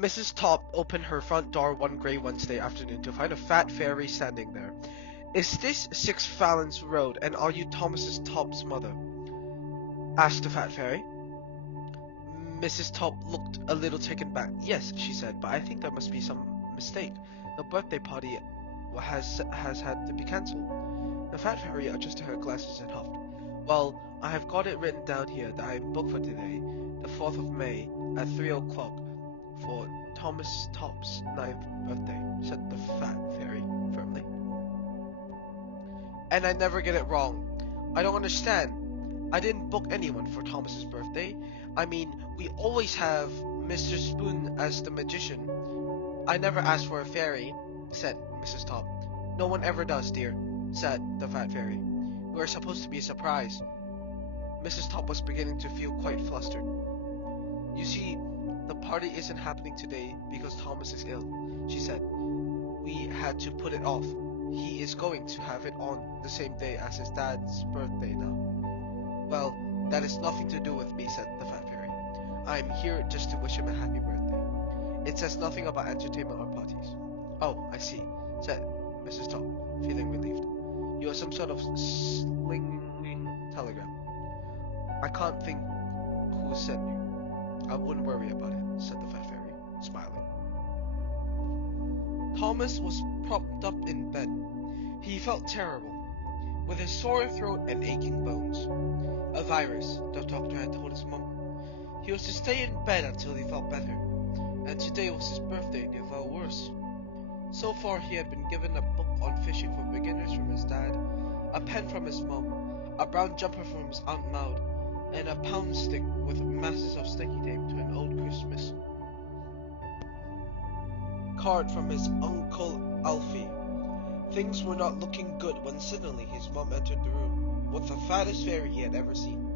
Mrs. Top opened her front door one grey Wednesday afternoon to find a fat fairy standing there. "Is this 6 Fallon's Road, and are you Thomas's Top's mother?" asked the fat fairy. Mrs. Top looked a little taken back. "Yes," she said, "but I think there must be some mistake. The birthday party has had to be cancelled." The fat fairy adjusted her glasses and huffed. "Well, I have got it written down here that I am booked for today, the 4th of May, at 3 o'clock, for Thomas Top's 9th birthday," said the fat fairy firmly. "And I never get it wrong. I don't understand. I didn't book anyone for Thomas's birthday. I mean, we always have Mr. Spoon as the magician." "I never asked for a fairy," said Mrs. Top. "No one ever does, dear," said the fat fairy. "We are supposed to be a surprise." Mrs. Top was beginning to feel quite flustered. "You see, the party isn't happening today because Thomas is ill," she said. "We had to put it off. He is going to have it on the same day as his dad's birthday now." "Well, that has nothing to do with me," said the fat fairy. "I'm here just to wish him a happy birthday. It says nothing about entertainment or parties." "Oh, I see," said Mrs. Top, feeling relieved. "You are some sort of slinging telegram. I can't think who sent you. I wouldn't worry about it," said the fat fairy, smiling. Thomas was propped up in bed. He felt terrible, with his sore throat and aching bones. A virus, the doctor had told his mum. He was to stay in bed until he felt better, and today was his birthday and he felt worse. So far he had been given a book on fishing for beginners from his dad, a pen from his mum, a brown jumper from his Aunt Maud, and a pound stick with masses of sticky tape to an old Christmas card from his Uncle Alfie. Things were not looking good when suddenly his mum entered the room with the fattest fairy he had ever seen.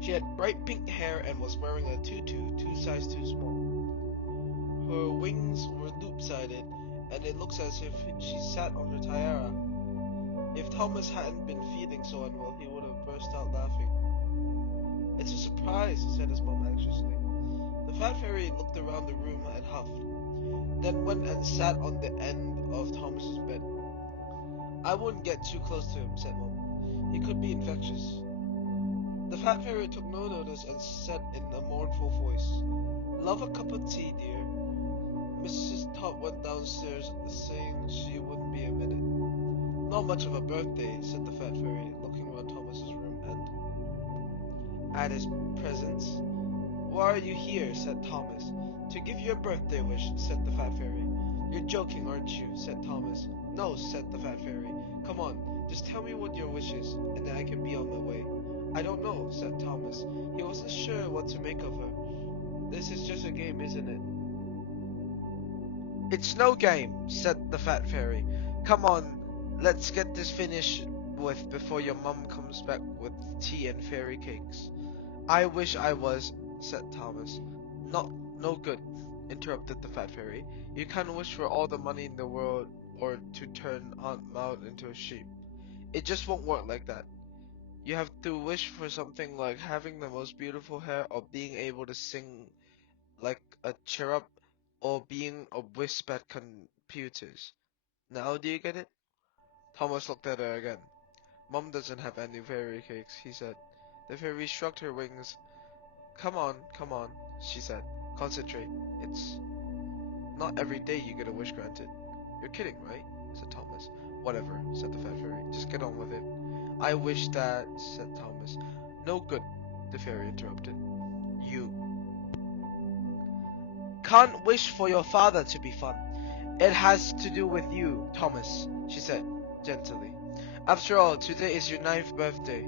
She had bright pink hair and was wearing a tutu 2 sizes too small. Her wings were loop-sided, and it looks as if she sat on her tiara. If Thomas hadn't been feeling so unwell, he would have burst out laughing. "It's a surprise," said his mum anxiously. The fat fairy looked around the room and huffed, then went and sat on the end of Thomas's bed. "I wouldn't get too close to him," said Mum. "He could be infectious." The fat fairy took no notice and said in a mournful voice, "Love a cup of tea, dear." Mrs. Top went downstairs, saying she wouldn't be a minute. "Not much of a birthday," said the fat fairy, looking around Thomas's room and at his presents. "Why are you here?" said Thomas. "To give you a birthday wish," said the fat fairy. "You're joking, aren't you?" said Thomas. "No," said the fat fairy. "Come on, just tell me what your wish is, and then I can be on my way." "I don't know," said Thomas. He wasn't sure what to make of her. "This is just a game, isn't it?" "It's no game," said the fat fairy. "Come on, let's get this finished with before your mum comes back with tea and fairy cakes." "I wish I was," said Thomas. No good," interrupted the fat fairy. "You can't wish for all the money in the world or to turn Aunt Maud into a sheep. It just won't work like that. You have to wish for something like having the most beautiful hair, or being able to sing like a cherub, or being a wisp at computers. Now do you get it?" Thomas looked at her again. "Mum doesn't have any fairy cakes," he said. The fairy shrugged her wings. Come on," she said. "Concentrate. It's not every day you get a wish granted." "You're kidding, right?" said Thomas. "Whatever," said the fat fairy. "Just get on with it." "I wish that," said Thomas. "No good," the fairy interrupted. "You can't wish for your father to be fun. It has to do with you, Thomas," she said gently. "After all, today is your 9th birthday."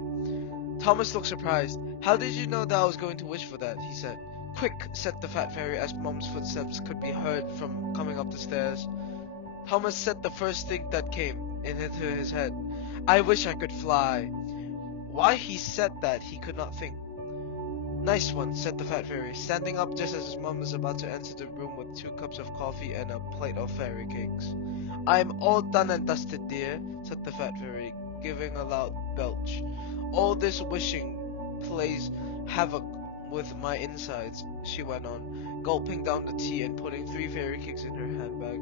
Thomas looked surprised. "How did you know that I was going to wish for that?" he said. "Quick," said the fat fairy as Mum's footsteps could be heard from coming up the stairs. Thomas said the first thing that came into his head. "I wish I could fly." Why he said that he could not think. "Nice one," said the fat fairy, standing up just as his mum was about to enter the room with 2 cups of coffee and a plate of fairy cakes. "I'm all done and dusted, dear," said the fat fairy, giving a loud belch. "All this wishing plays havoc with my insides," she went on. gulping down the tea and putting 3 fairy cakes in her handbag.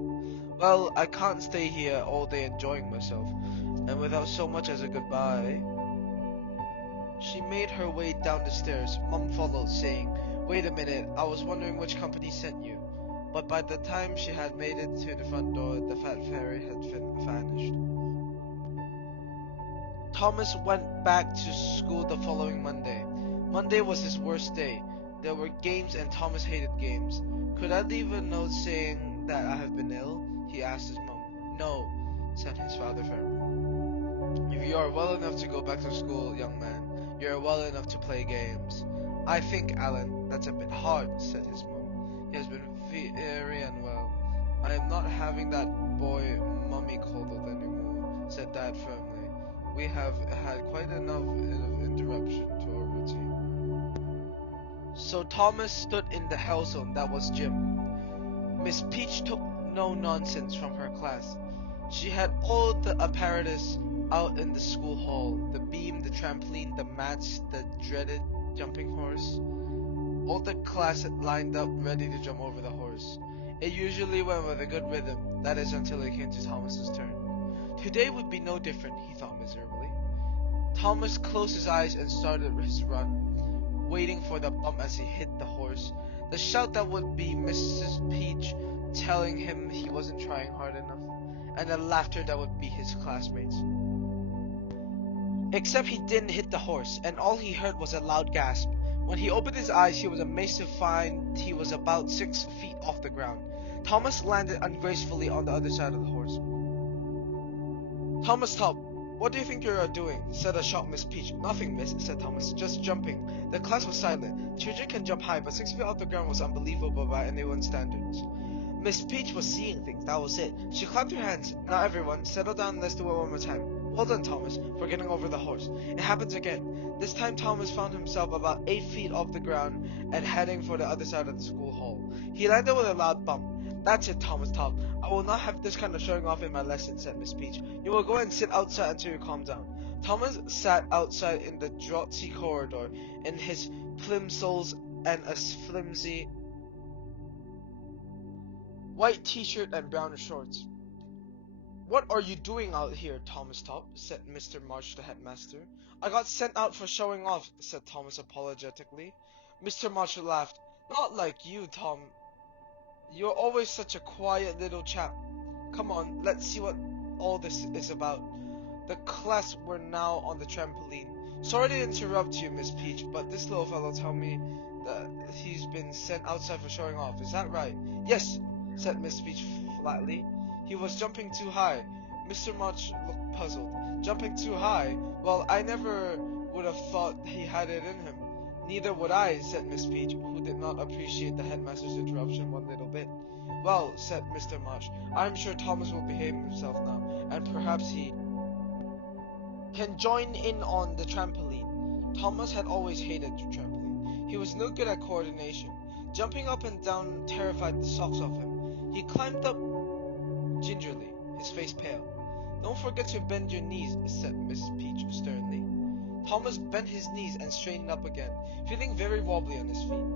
Well, I can't stay here all day enjoying myself, and without so much as a goodbye. She made her way down the stairs. Mum followed, saying, "Wait a minute, I was wondering which company sent you." But by the time she had made it to the front door, the fat fairy had vanished. Thomas went back to school the following Monday. Monday was his worst day. There were games and Thomas hated games. "Could I leave a note saying that I have been ill?" he asked his mum. "No," said his father firmly. "If you are well enough to go back to school, young man, you are well enough to play games." "I think, Alan, that's a bit hard," said his mum. "He has been very unwell." "I am not having that boy mummy coddled anymore," said Dad firmly. "We have had quite enough interruption to our routine." So Thomas stood in the hell zone that was gym. Miss Peach took no nonsense from her class. She had all the apparatus out in the school hall: the beam, the trampoline, the mats, the dreaded jumping horse. All the class lined up ready to jump over the horse. It usually went with a good rhythm, that is until it came to Thomas's turn. Today would be no different, he thought miserably. Thomas closed his eyes and started his run, waiting for the bump as he hit the horse, the shout that would be Mrs. Peach telling him he wasn't trying hard enough, and the laughter that would be his classmates. Except he didn't hit the horse, and all he heard was a loud gasp. When he opened his eyes, he was amazed to find he was about 6 feet off the ground. Thomas landed ungracefully on the other side of the horse. "Thomas, stop! What do you think you are doing?" said a shocked Miss Peach. "Nothing, miss," said Thomas. "Just jumping." The class was silent. Children can jump high, but 6 feet off the ground was unbelievable by anyone's standards. Miss Peach was seeing things, that was it. She clapped her hands. "Now everyone, settle down and let's do it one more time. Well done, Thomas, for getting over the horse." It happens again. This time Thomas found himself about 8 feet off the ground and heading for the other side of the school hall. He landed with a loud bump. "That's it, Thomas, top. I will not have this kind of showing off in my lesson," said Miss Peach. "You will go and sit outside until you calm down." Thomas sat outside in the draughty corridor in his plimsolls and a flimsy white t-shirt and brown shorts. "What are you doing out here, Thomas Top?" said Mr. March, the headmaster. "I got sent out for showing off," said Thomas apologetically. Mr. March laughed. "Not like you, Tom. You're always such a quiet little chap. Come on, let's see what all this is about." The class were now on the trampoline. "Sorry to interrupt you, Miss Peach, but this little fellow told me that he's been sent outside for showing off. Is that right?" "Yes," said Miss Peach flatly. "He was jumping too high." Mr. March looked puzzled. "Jumping too high? Well, I never would have thought he had it in him." "Neither would I," said Miss Peach, who did not appreciate the headmaster's interruption one little bit. "Well," said Mr. March, "I'm sure Thomas will behave himself now, and perhaps he can join in on the trampoline." Thomas had always hated the trampoline. He was no good at coordination. Jumping up and down terrified the socks off him. He climbed up gingerly, his face pale. "Don't forget to bend your knees," said Miss Peach sternly. Thomas bent his knees and straightened up again, feeling very wobbly on his feet.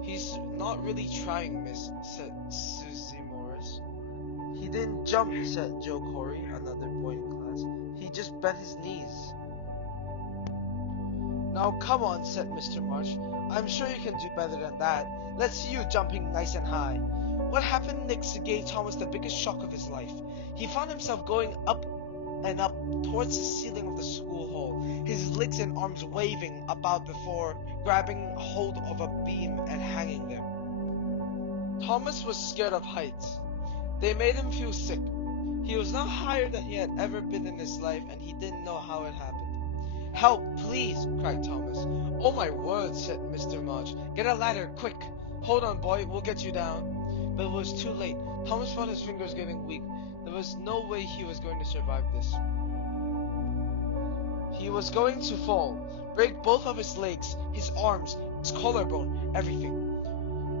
"He's not really trying, miss," said Susie Morris. "He didn't jump," said Joe Corey, another boy in class. "He just bent his knees." "Now come on," said Mr. March. "I'm sure you can do better than that. Let's see you jumping nice and high." What happened next gave Thomas the biggest shock of his life. He found himself going up and up towards the ceiling of the school hall, his legs and arms waving about before grabbing hold of a beam and hanging there. Thomas was scared of heights. They made him feel sick. He was now higher than he had ever been in his life, and he didn't know how it happened. "Help, please!" cried Thomas. "Oh my word," said Mr. March. "Get a ladder, quick!" "Hold on, boy, we'll get you down." But it was too late. Thomas felt his fingers getting weak. There was no way he was going to survive this. He was going to fall, break both of his legs, his arms, his collarbone, everything.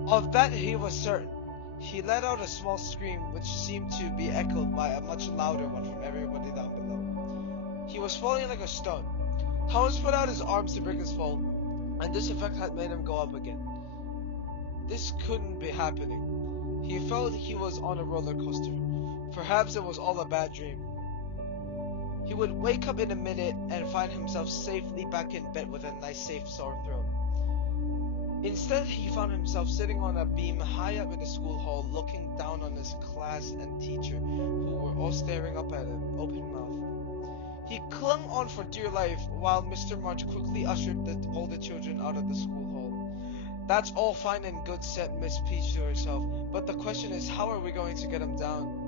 Of that he was certain. He let out a small scream which seemed to be echoed by a much louder one from everybody down below. He was falling like a stone. Thomas put out his arms to break his fall, and this effect had made him go up again. This couldn't be happening. He felt he was on a roller coaster. Perhaps it was all a bad dream. He would wake up in a minute and find himself safely back in bed with a nice safe sore throat. Instead, he found himself sitting on a beam high up in the school hall, looking down on his class and teacher, who were all staring up at him, open mouthed. He clung on for dear life while Mr. March quickly ushered all the children out of the school hall. "That's all fine and good," said Miss Peach to herself, "but the question is, how are we going to get him down?"